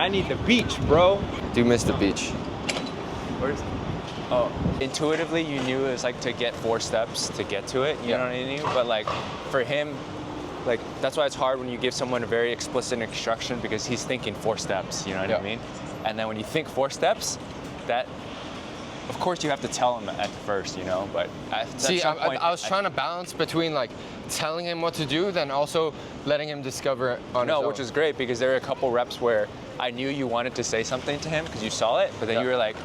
I need the beach, bro. Do miss the beach. Where's? Oh, intuitively you knew it was like to get 4 steps to get to it. You know what I mean? But like for him, like that's why it's hard when you give someone a very explicit instruction because he's thinking 4 steps. You know what I mean? And then when you think 4 steps, that. Of course, you have to tell him at first, you know. But I was trying to balance between like telling him what to do, then also letting him discover it on his own. Which is great because there are a couple reps where I knew you wanted to say something to him because you saw it, but then you were like,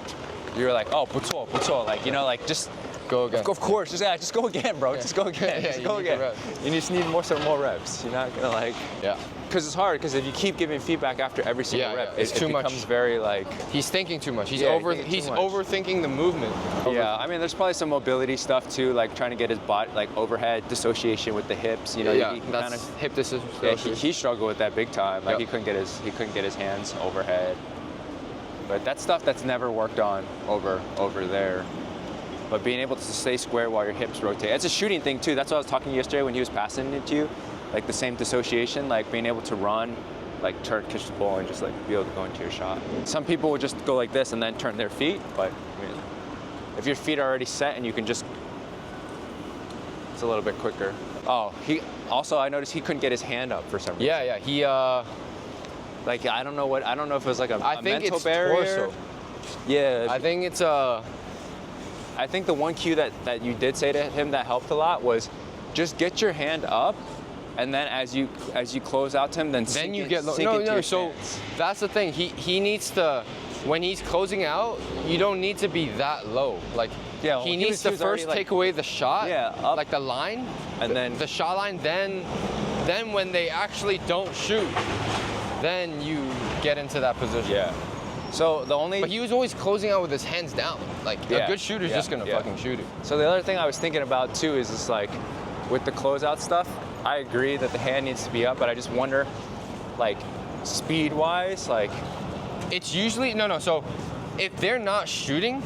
oh, 不错, like you know, like just go again. Of course, just go again, bro. Just go again. Just go again. You just need some more reps. You're not gonna like. Yeah. Because it's hard. Because if you keep giving feedback after every single rep, it's too much. It becomes very like. He's thinking too much. He's overthinking the movement. Yeah, I mean, there's probably some mobility stuff too, like trying to get his body, like overhead dissociation with the hips. You know, he that's kind of hip dissociation. Yeah, he struggled with that big time. Like he couldn't get his hands overhead. But that's stuff that's never worked on over there. But being able to stay square while your hips rotate. It's a shooting thing too. That's what I was talking yesterday when he was passing it to you. Like the same dissociation, like being able to run, like turn, catch the ball, and just like be able to go into your shot. Some people would just go like this and then turn their feet, but I mean, if your feet are already set and you can just, it's a little bit quicker. Oh, I noticed he couldn't get his hand up for some reason. Yeah, he like I don't know if it was like a mental barrier. Torso. Yeah. I think it's I think the one cue that you did say to him that helped a lot was just get your hand up, and then as you close out to him, then you get low. No. So that's the thing. He needs to, when he's closing out, you don't need to be that low. Like he needs to first take away the shot, up, like the line, and then the shot line. Then when they actually don't shoot, then you get into that position. Yeah. So but he was always closing out with his hands down. Like a good shooter's just gonna fucking shoot it. So the other thing I was thinking about too is just like with the closeout stuff, I agree that the hand needs to be up, but I just wonder, like speed-wise, like it's usually no. So if they're not shooting,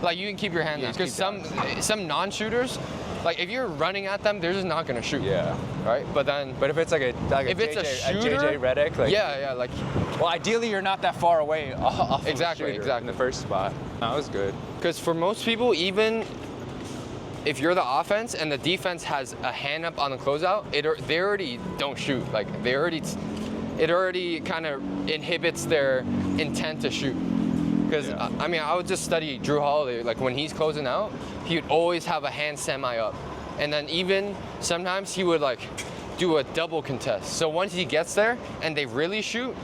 like you can keep your hand down because some non-shooters. Like if you're running at them, they're just not gonna shoot. Yeah. Right. But if it's like a JJ Redick, like like. Well, ideally you're not that far away off exactly in the first spot. That was good. Because for most people, even if you're the offense and the defense has a hand up on the closeout, they already don't shoot. Like it already kind of inhibits their intent to shoot. Because I mean, I would just study Drew Holiday. Like when he's closing out, he would always have a hand semi up, and then even sometimes he would like do a double contest. So once he gets there and they really shoot,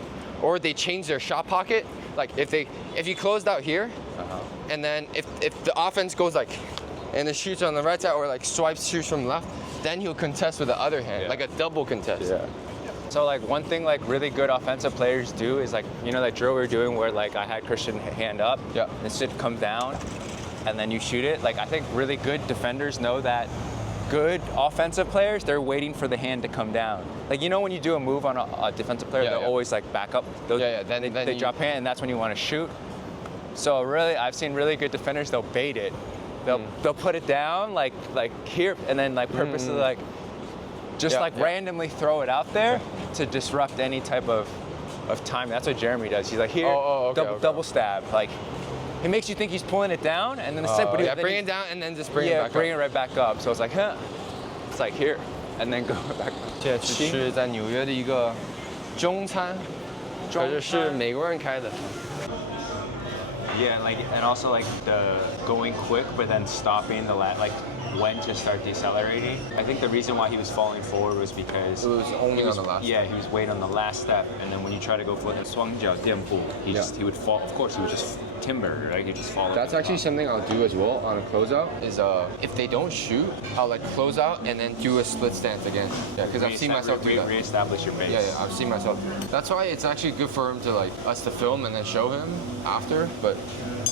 or they change their shot pocket, like if you closed out here, and then if the offense goes like, and it shoots on the right side or like shoots from the left, then he'll contest with the other hand, like a double contest. Yeah. So like one thing like really good offensive players do is like, you know, that drill we were doing where like I had Christian hand up, it should come down, and then you shoot it. Like I think really good defenders know that. Good offensive players, they're waiting for the hand to come down. Like you know when you do a move on a defensive player, they'll always like back up. Then they drop hand, and that's when you want to shoot. So really, I've seen really good defenders. They'll bait it. They'll put it down like here, and then like purposely like just randomly throw it out there to disrupt any type of time. That's what Jeremy does. He's like here, double stab. Like he makes you think he's pulling it down, and then bring it down and then just bring it back up. Bring it right back up. So it's like, it's like here, and then go back up. 这是在纽约的一个中餐，是美国人开的。 Yeah, and also like the going quick, but then stopping like when to start decelerating. I think the reason why he was falling forward was because it was only on the last. Yeah, he was waiting on the last step, and then when you try to go for the 双脚垫步, he would fall. Of course, he would just timber, right? He'd just fall. That's actually something I'll do as well on a closeout. Is if they don't shoot, I'll like close out and then do a split stance again. Yeah, because I've seen myself do that. Reestablish your base. Yeah, I've seen myself. That's why it's actually good for him to like us to film and then show him after, but.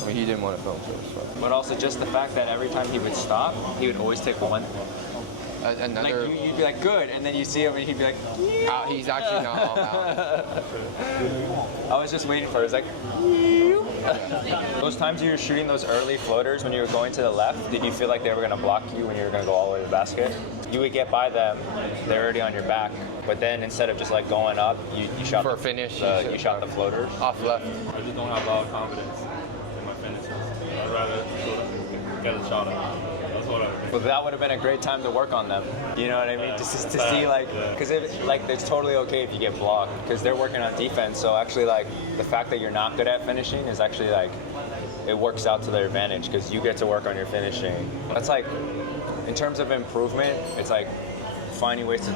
I mean, he didn't want to film, so. But also just the fact that every time he would stop, he would always take one another. Like you'd be like, good, and then you see him and he'd be like, he's actually not all out. I was just waiting for it. It's like, those times you were shooting those early floaters when you were going to the left, did you feel like they were going to block you when you were going to go all the way to the basket? You would get by them, they're already on your back, but then instead of just like going up, you shot for a finish. You shot the floaters off left. I just don't have a lot of confidence in my finishes. I'd rather get a shot up. That's what I think. But that would have been a great time to work on them. You know what I mean? Just to see like, because it's totally okay if you get blocked because they're working on defense. So actually, like the fact that you're not good at finishing is actually like, it works out to their advantage because you get to work on your finishing. That's like, in terms of improvement, it's like finding ways to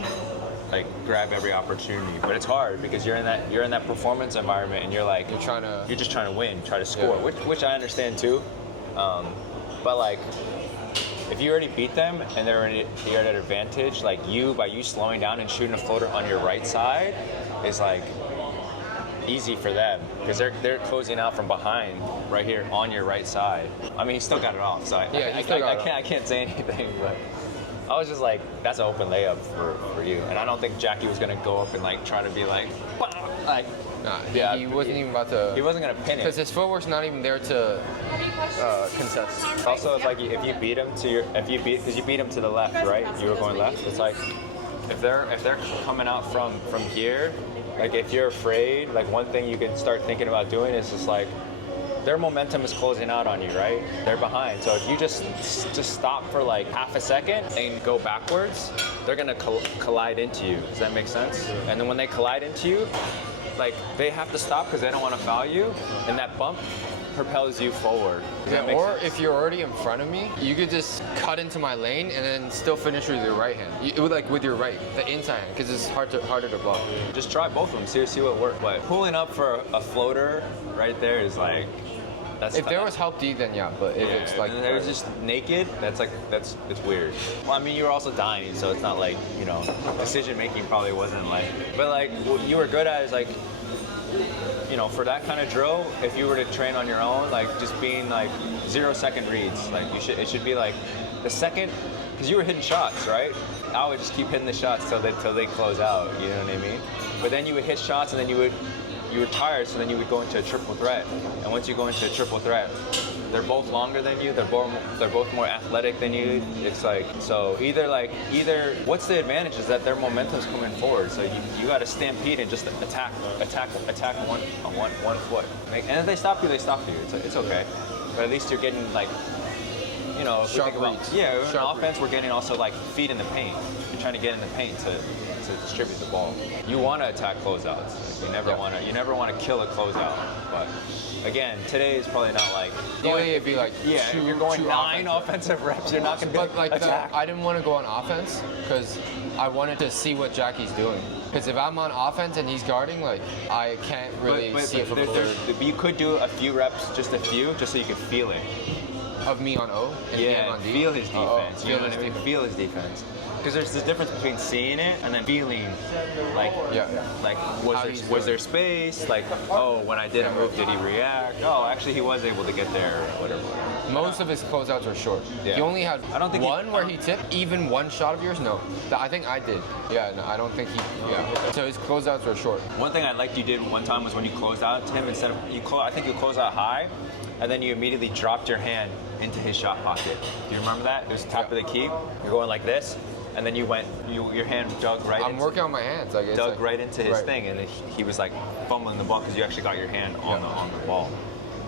like grab every opportunity. But it's hard because you're in that performance environment and you're just trying to win, try to score, which I understand too. But like, if you already beat them and you're at an advantage, like by you slowing down and shooting a floater on your right side is like easy for them because they're closing out from behind right here on your right side. I mean, he still got it off, so I can't say anything, but I was just like, that's an open layup for you. And I don't think Jackie was gonna go up and like try to be like, like. Nah, he wasn't even about to. He wasn't gonna pin it because his footwork's not even there to contest. Also, if you beat him because you beat him to the left, right? You were going left. It's like if they're coming out from here, like if you're afraid, like one thing you can start thinking about doing is just like their momentum is closing out on you, right? They're behind. So if you just stop for like half a second and go backwards, they're gonna collide into you. Does that make sense? And then when they collide into you, like they have to stop because they don't want to foul you, and that bump propels you forward. Or if you're already in front of me, you could just cut into my lane and then still finish with your right hand. It would like with your right, the inside hand, because it's harder to block. Just try both of them, see what works. But pulling up for a floater right there is like, that's if there was help D, then yeah. But if it's like it was just naked, it's weird. Well, I mean, you were also dying, so it's not like, you know, decision making probably wasn't like. But like what you were good at is like, you know, for that kind of drill, if you were to train on your own, like just being like 0-second reads, like it should be like the second, because you were hitting shots, right? I would just keep hitting the shots till they close out. You know what I mean? But then you would hit shots, and then you were tired, so then you would go into a triple threat. And once you go into a triple threat, they're both longer than you. They're both more athletic than you. It's like, so either what's the advantage is that their momentum's coming forward. So you got to stampede and just attack one foot. And if they stop you, they stop you. It's okay. But at least you're getting like, you know, if we think about, in offense, we're getting also like feet in the paint. You're trying to get in the paint to distribute the ball. You want to attack closeouts. You never want to kill a closeout. But again, today is probably not like. It'd be like if you're going 9 offensive reps, you're not going to But like attack. I didn't want to go on offense because I wanted to see what Jackie's doing. Because if I'm on offense and he's guarding, like I can't really see it from the third. You could do a few reps, just so you could feel it. Of me on O and him on D? Feel his defense. Feel his defense. Because there's this difference between seeing it and then feeling like, like was there space? Like, oh, when I did a move, did he react? Oh, actually, he was able to get there, or whatever. Most of his closeouts were short. Yeah. He only had where he tipped. Even one shot of yours? No. I think I did. Yeah, no, I don't think he. Yeah. So his closeouts were short. One thing I liked you did one time was when you closed out to him, instead of I think you closed out high, and then you immediately dropped your hand into his shot pocket. Do you remember that? It was top of the key. You're going like this. And then your hand dug right. I'm working on my hands. Like, dug right into his thing, and he was like fumbling the ball because you actually got your hand on the ball.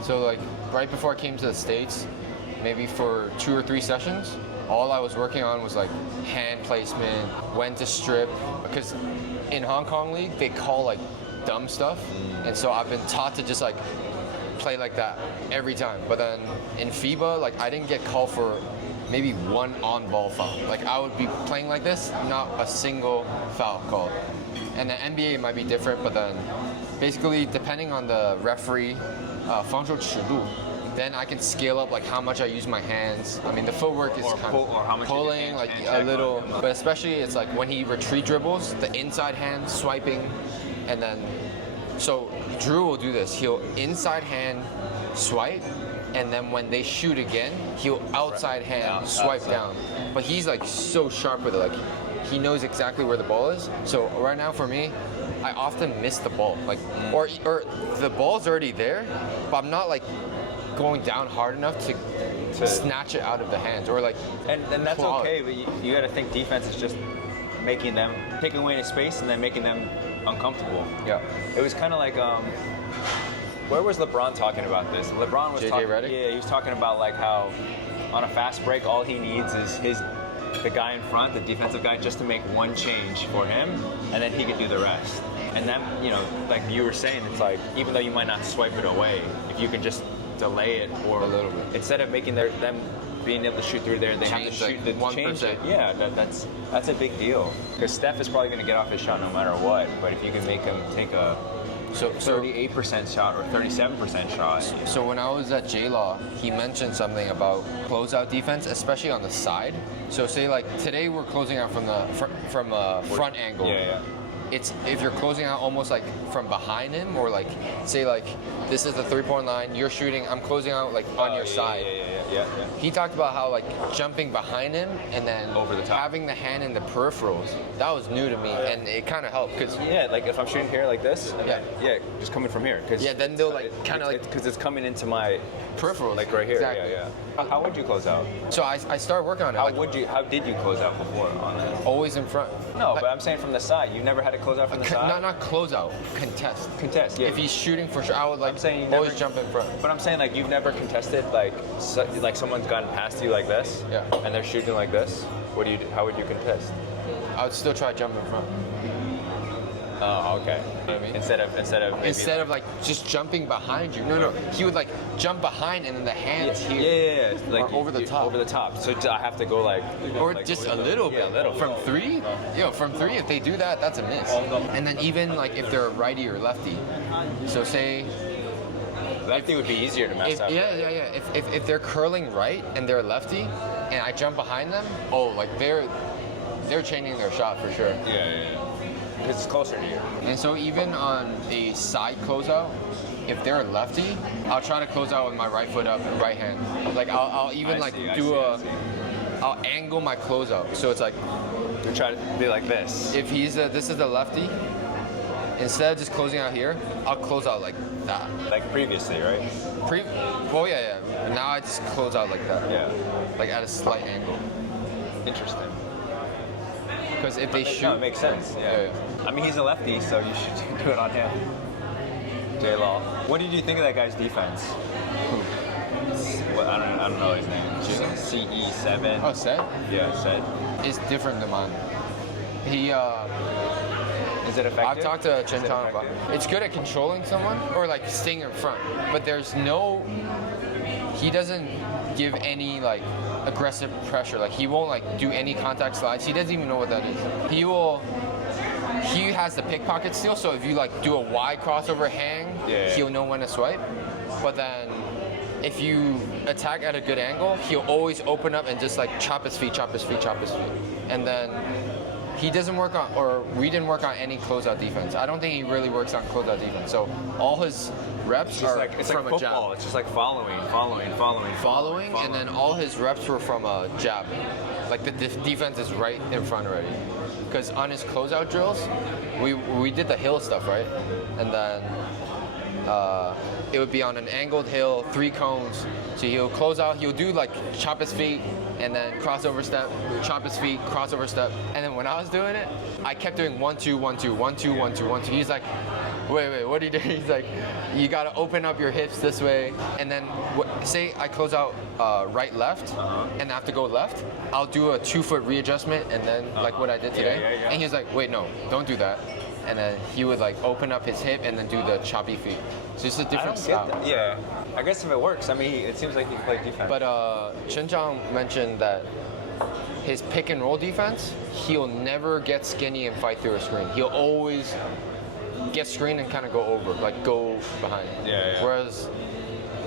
So like right before I came to the States, maybe for 2 or 3 sessions, all I was working on was like hand placement, when to strip, because in Hong Kong League they call like dumb stuff, and so I've been taught to just like play like that every time. But then in FIBA, like I didn't get called for maybe 1 on-ball foul. Like I would be playing like this, not a single foul called. And the NBA might be different, but then basically depending on the referee, 防守尺度, then I can scale up like how much I use my hands. I mean the footwork is kind of pulling like a little, but especially it's like when he retreat dribbles, the inside hand swiping, and then so Drew will do this. He'll inside hand swipe, and then when they shoot again, he'll outside hand swipe down. But he's like so sharp with it, like he knows exactly where the ball is. So right now for me, I often miss the ball, like or the ball's already there, but I'm not like going down hard enough to snatch it out of the hands or like. And that's okay, but you got to think defense is just making them taking away the space and then making them uncomfortable. Yeah. It was kind of like where was LeBron talking about this? LeBron was talking. Redick? Yeah, he was talking about like how on a fast break, all he needs is the guy in front, the defensive guy, just to make one change for him, and then he could do the rest. And then, you know, like you were saying, it's like even though you might not swipe it away, if you can just delay it or a little bit, instead of making them being able to shoot through there, they have to shoot like 1%. change it. Yeah, that's a big deal because Steph is probably going to get off his shot no matter what. But if you can make him take a 38% shot or 37% shot. So when I was at J-Law, he mentioned something about closeout defense, especially on the side. So say like today we're closing out from the front angle. Yeah. It's if you're closing out almost like from behind him, or like say like this is the 3-point line, you're shooting, I'm closing out like on your side. Yeah. He talked about how like jumping behind him and then over the top, having the hand in the peripherals. That was new to me, and it kind of helped because like if I'm shooting here like this, just coming from here, because then they'll like kind of like because it's coming into my peripherals, like right here. Exactly. Yeah. How would you close out? So I started working on it. How did you close out before on that? Always in front. No, but I'm saying from the side. You never had to close out from the side. Not close out. Contest. Yeah. If he's shooting for sure, I would like I'm saying you always never, jump in front. But I'm saying like you've never contested like someone's gotten past you like this. Yeah. And they're shooting like this. What do you do? How would you contest? I would still try to jump in front. Oh, okay. You know what I mean? Instead of like just jumping behind you. No. He would like jump behind and then the hands here. Yeah. Like over the top. Over the top. So I have to go like. Or like just a little bit. Yeah, a little. From three? From three, if they do that, that's a miss. And then even like if they're righty or lefty. So say. Lefty would be easier to mess up. Yeah. If they're curling right and they're lefty, and I jump behind them, like they're changing their shot for sure. Yeah. Because it's closer to you. And so even on a side closeout, if they're a lefty, I'll try to close out with my right foot up and right hand. Like I'll even I'll angle my closeout. So it's like you try to be like this. If this is the lefty, instead of just closing out here, I'll close out like that. Like previously, right? Yeah. Now I just close out like that. Yeah. Like at a slight angle. Interesting. Because if they shoot, no, it makes sense. Yeah. I mean, he's a lefty, so you should do it on him. J-Law. What did you think of that guy's defense? What, I don't know his name. CE7. Oh, Seth? Yeah, Seth. It's different than mine. He. Is it effective? I've talked to Chen Chang about it. It's good at controlling someone or like staying in front, but he doesn't give any like aggressive pressure. Like he won't like do any contact slides. He doesn't even know what that is. He has the pickpocket steal, so if you like do a wide crossover hang, he'll know when to swipe. But then if you attack at a good angle, he'll always open up and just like chop his feet. And then he doesn't work on, or we didn't work on any closeout defense. I don't think he really works on closeout defense. So all his reps are from a jab. It's just like following, and then all his reps were from a jab. Like the defense is right in front already. Because on his closeout drills, we did the hill stuff, right? And then it would be on an angled hill, 3 cones. So he'll close out, he'll do like chop his feet, and then crossover step, chop his feet, crossover step. And then when I was doing it, I kept doing 1-2, 1-2, 1-2, 1-2, 1-2. He's like, wait, what are you doing? He's like, you gotta open up your hips this way. And then say I close out right, left, and I have to go left, I'll do a 2-foot readjustment, and then like what I did today. And he's like, wait, no, don't do that. And then he would like open up his hip and then do the choppy feet. So it's a different style. Yeah, I guess if it works, I mean, it seems like he can play defense. But Chen Chang mentioned that his pick and roll defense, he'll never get skinny and fight through a screen. He'll always get screen and kind of go over, like go behind. Yeah. Whereas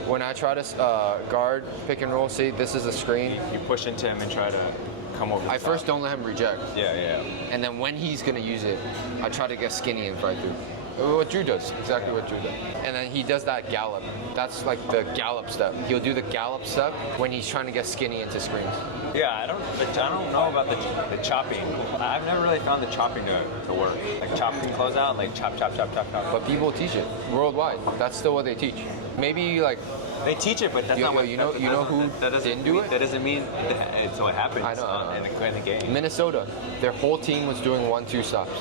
when I try to guard pick and roll, say this is a screen, you push into him and try to come over. I first don't let him reject. Yeah. And then when he's gonna use it, I try to get skinny and fight through. what Drew does, exactly what Drew does. And then he does that gallop. That's like the gallop step. He'll do the gallop step when he's trying to get skinny into screens. Yeah, I don't know about the chopping. I've never really found the chopping to work. Like chopping closeout, like chop. But people teach it worldwide. That's still what they teach. Maybe like they teach it, but that's not what you know who didn't do it. That doesn't mean it's what happens. I know. In the game. Minnesota, their whole team was doing 1-2 stops.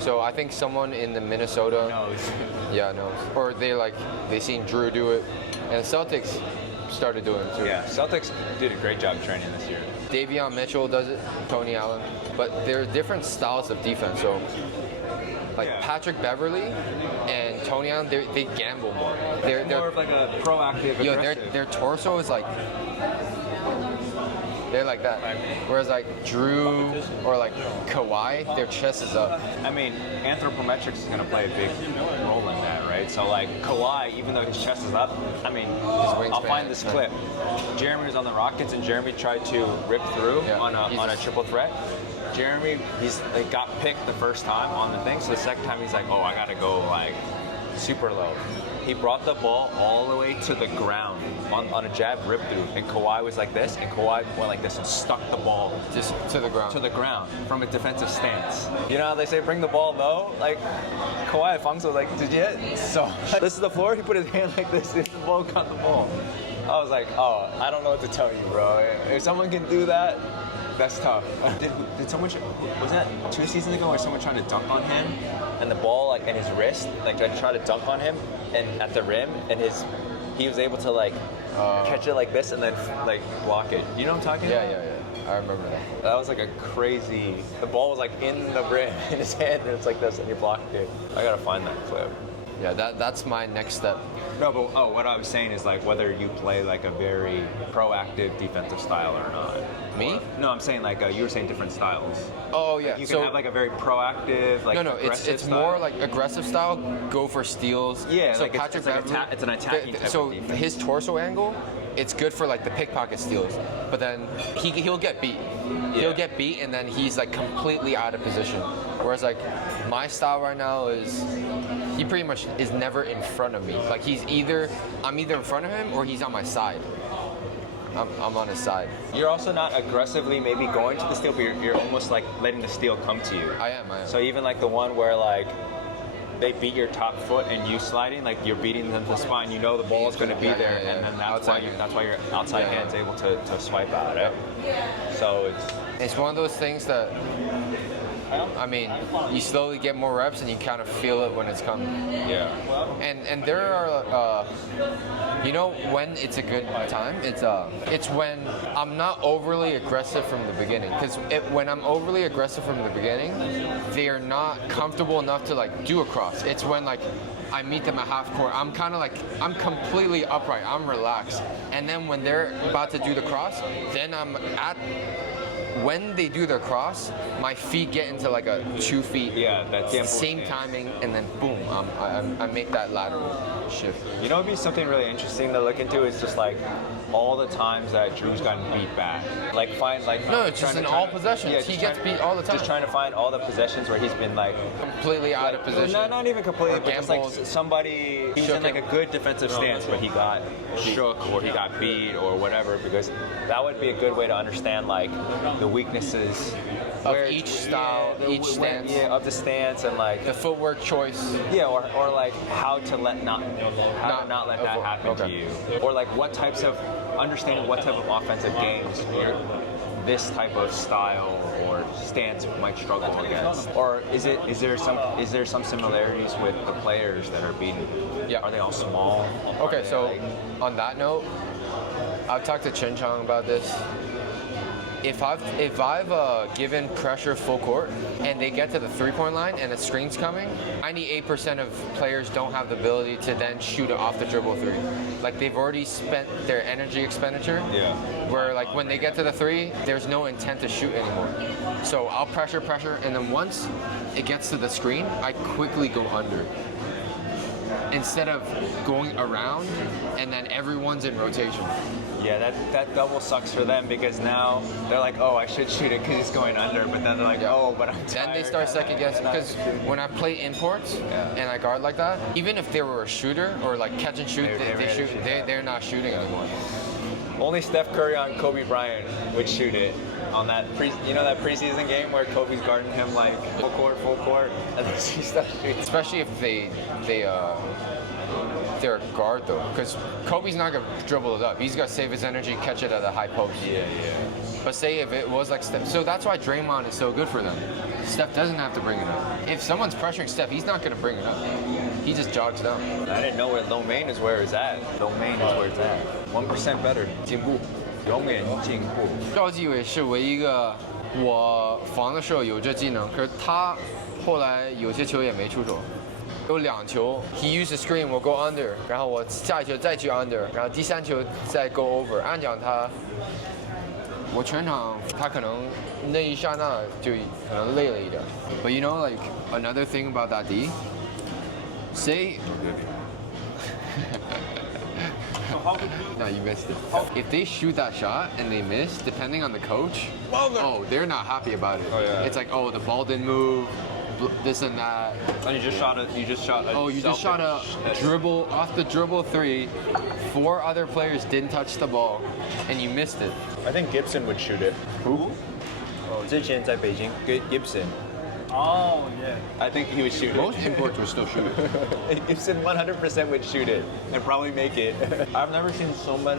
So I think someone in the Minnesota knows. Yeah, knows. Or they seen Drew do it, and the Celtics started doing it too. Yeah, Celtics did a great job training this year. Davion Mitchell does it, Tony Allen, but there are different styles of defense. So, Patrick Beverly and Tony Allen, they gamble more. They're more of like a proactive, aggressive. Their torso is like. They're like that. Whereas like Drew or like Kawhi, their chest is up. I mean, anthropometrics is going to play a big role in that, right? So like Kawhi, even though his chest is up, I mean, I'll find this clip. Jeremy was on the Rockets and Jeremy tried to rip through on a triple threat. Jeremy, he's got picked the first time on the thing, so the second time he's like, oh, I got to go like super low. He brought the ball all the way to the ground on a jab rip through, and Kawhi was like this, and Kawhi went like this and stuck the ball just to the ground. To the ground from a defensive stance. You know how they say bring the ball low? Like Kawhi Fangso, like did you hit? So this is the floor. He put his hand like this, and the ball caught the ball. I was like, oh, I don't know what to tell you, bro. If someone can do that, that's tough. Did someone, was that 2 seasons ago where someone tried to dunk on him and the ball like in his wrist, like tried to dunk on him and at the rim, and he was able to like catch it like this and then like block it. You know what I'm talking about? Yeah. I remember that. That was like a crazy, the ball was like in the rim in his hand and it's like this and he blocked it. I gotta find that clip. Yeah, that's my next step. No, but what I was saying is like whether you play like a very proactive defensive style or not. Me? No, I'm saying like you were saying different styles. Oh yeah. Like you can have like a very proactive, like no, it's more like aggressive style. Go for steals. Yeah, so like Patrick Beverly, it's an attacking type so of defense. his torso angle, it's good for like the pickpocket steals, but then he'll get beat. Yeah. He'll get beat and then he's like completely out of position. Whereas like my style right now is he pretty much is never in front of me. Like I'm either in front of him or he's on my side. I'm on his side. You're also not aggressively maybe going to the steal, but you're almost like letting the steal come to you. I am. So even like the one where like they beat your top foot and you sliding, like you're beating them to the spot and you know the ball is going to be there, and then that's why your outside hand's able to swipe out it. So it's one of those things that, I mean, you slowly get more reps and you kind of feel it when it's coming. Yeah. And there are, you know, when it's a good time. It's when I'm not overly aggressive from the beginning. Because when I'm overly aggressive from the beginning, they are not comfortable enough to like do a cross. It's when like I meet them at half court. I'm kind of like I'm completely upright. I'm relaxed. And then when they're about to do the cross, then when they do their cross, my feet get into like a 2 feet. Yeah, that's same timing, and then boom, I make that lateral shift. You know, it'd be something really interesting to look into. Is just like all the times that Drew's gotten beat back. Like find like no, it's just in all possessions. Yeah, he gets beat all the time. Just trying to find all the possessions where he's been like completely out of position. Not even completely, but just like somebody he's in like a good defensive stance where he got shook or he got beat or whatever, because that would be a good way to understand like the weaknesses of each style, each stance. Yeah, of the stance and like the footwork choice. Yeah, or like how to not let that happen to you, or like understanding what type of offensive games this type of style or stance might struggle against, or is there some similarities with the players that are beaten? Yeah, are they all small? Okay, so on that note, I've talked to Chen Chong about this. If I've given pressure full court and they get to the 3-point line and a screen's coming, 98% of players don't have the ability to then shoot it off the dribble 3. Like they've already spent their energy expenditure. Yeah. Where like when they get to the 3, there's no intent to shoot anymore. So I'll pressure, and then once it gets to the screen, I quickly go under. instead of going around and then everyone's in rotation. Yeah, that double sucks for them because now they're like, oh, I should shoot it because it's going under, but then they're like, oh, but I'm tired. Then they start second guessing because when I play imports and I guard like that, even if they were a shooter or like catch and shoot, they're not shooting anymore. Only Steph Curry on Kobe Bryant would shoot it on that that preseason game where Kobe's guarding him like full court, and then he starts shooting. Especially if they're a guard though, because Kobe's not gonna dribble it up. He's gotta save his energy, catch it at a high post. Yeah. But say if it was like Steph, so that's why Draymond is so good for them. Steph doesn't have to bring it up. If someone's pressuring Steph, he's not gonna bring it up. He just jogs down. I didn't know where low main is where it's at. Low main is where it's at. 1% better. 进步，永远进步。赵继伟是唯一一个我防的时候有这技能，可是他后来有些球也没出手。有2球 ，he used the screen， 我 go under， 然后我下一球再去 under， 然后第3球再 go over。按讲我全场他可能那一刹那就可能累了一点。But you know like another thing about that D, say. No, you missed it. If they shoot that shot and they miss, depending on the coach, they're not happy about it. Oh, yeah. It's like, oh, the ball didn't move, this and that. And you just shot a dribble off the dribble 3. 4 other players didn't touch the ball, and you missed it. I think Gibson would shoot it. Who? Oh, 之前在北京 Gibson. Oh, yeah. I think he would shoot it. Most imports would still shoot it. Gibson 100% would shoot it and probably make it. I've never seen someone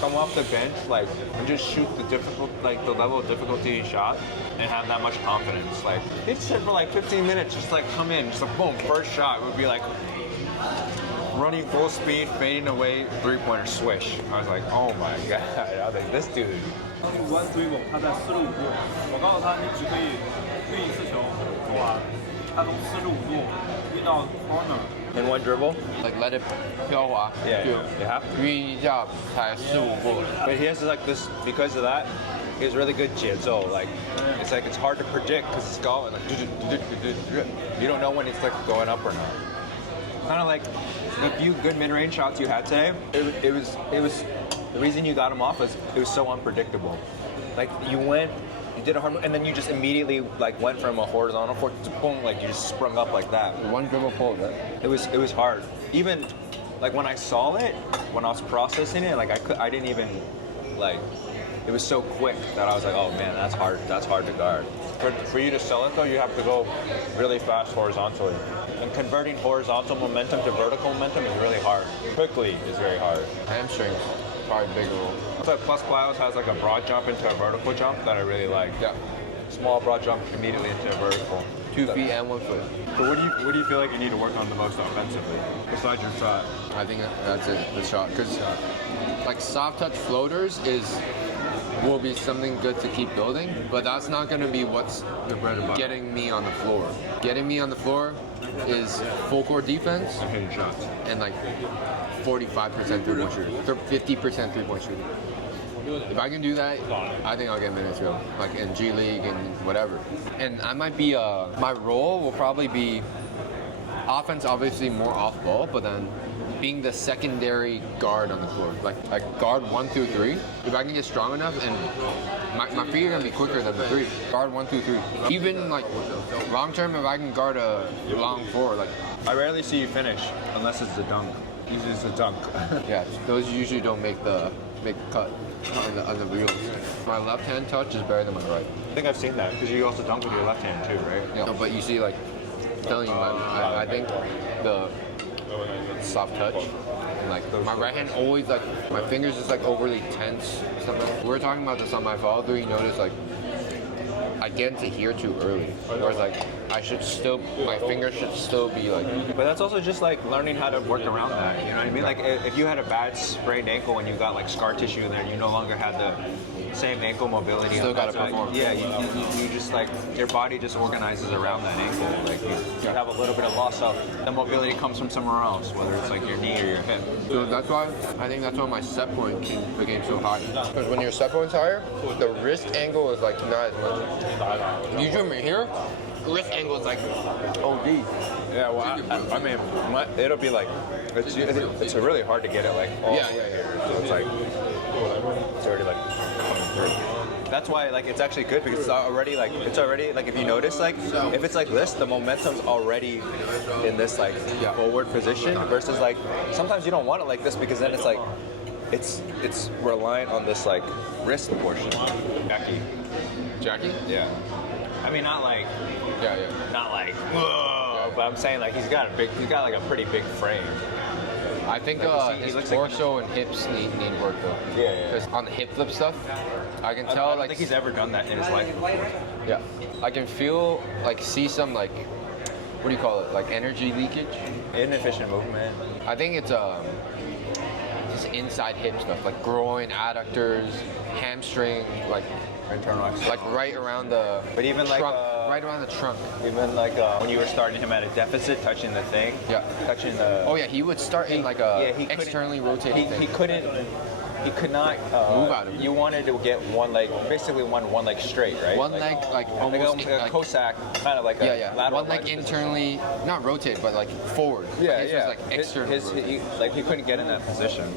come off the bench and just shoot the level of difficulty shot and have that much confidence. Like they sit for 15 minutes, just come in, just boom, first shot would be running full speed, fading away, 3-pointer swish. I was like, oh my god. I was like, this dude. One dribble， 他在45度，我告诉他你只可以运一次球投完，他从45度运到 corner。 In one dribble? Like let it 飘滑。Yeah, you have to. 运一下才45步。 But he has this because of that. He has really good 节奏. It's hard to predict because it's going you don't know when it's going up or not. Kind of like the few good mid-range shots you had today. It was the reason you got him off was it was so unpredictable. You did a hard move, and then you just immediately went from a horizontal fork to boom, you just sprung up like that. One dribble pull, right? It was hard. Even when I saw it, when I was processing it, I didn't even it was so quick that I was like, oh man, that's hard to guard. For you to sell it though, you have to go really fast horizontally. And converting horizontal momentum to vertical momentum is really hard. Quickly is very hard. Hamstrings, probably big role. Plus Clouse has a broad jump into a vertical jump that I really like. Yeah. Small broad jump immediately into a vertical. 2 feet and 1 foot. So what do you feel like you need to work on the most offensively besides your shot? I think that's it, the shot. Because soft touch floaters will be something good to keep building, but that's not going to be what's getting me on the floor. Getting me on the floor is full court defense I'm hitting shots. and 45% 3-point shooting, 50% 3-point shooting. If I can do that, I think I'll get minutes, in G League and whatever. And I might be my role will probably be offense, obviously more off ball, but then being the secondary guard on the floor, like guard 1 through 3. If I can get strong enough, and my feet are gonna be quicker than the 3. Guard 1 through 3. Even long term, if I can guard a long 4, I rarely see you finish unless it's a dunk. Usually it's a dunk. Yeah, those usually don't make the cut on the reels. My left hand touch is better than my right. I think I've seen that because you also dunk with your left hand too, right? Yeah, no, but you see, telling you, I think the soft touch. My right hand always my fingers just overly tense or something. We were talking about this on my follow through. You notice I get into here too early. Whereas my fingers should still be But that's also just learning how to work around that. You know what I mean? If you had a bad sprained ankle and you got scar tissue in there, you no longer had the same ankle mobility. Still gotta perform. Yeah, you just your body just organizes around that ankle. You have a little bit of loss of the mobility comes from somewhere else, whether it's your knee or your hip. So that's why my set point became so high. Because when your set point's higher, the wrist angle is not as much. You zoom in here, wrist angle is like OD. Yeah, well, I mean, it'll be like, it's really hard to get it like all Yeah, the way yeah, here. So it's like, it's already like coming through. That's why like it's actually good because it's already like if you notice like if it's like this, the momentum's already in this like forward position versus like sometimes you don't want it like this because then it's like it's reliant on this like wrist portion. Jackie? Yeah. I mean not like not like whoa, but I'm saying like he's got like a pretty big frame. I think his torso and hips need work though. Yeah. Because on the hip flip stuff, I can tell I don't like think he's ever done that in his life before. yeah, I can feel like see some like what do you call it, like energy leakage. Inefficient movement. I think it's just inside hip stuff like groin, adductors, hamstring, like Internal external. like right around the But even like trunk, right around the trunk. even like when you were starting him at a deficit, touching the thing. Yeah. Touching the. Oh yeah, he would start in like a he couldn't- externally rotating thing. He could not Move out of it. You wanted to get one leg, basically one leg straight, right? One leg like almost like a Cossack, kind of like a lateral. one leg internally, not rotate, but like forward. Yeah, His yeah. was like external. He couldn't get in that position.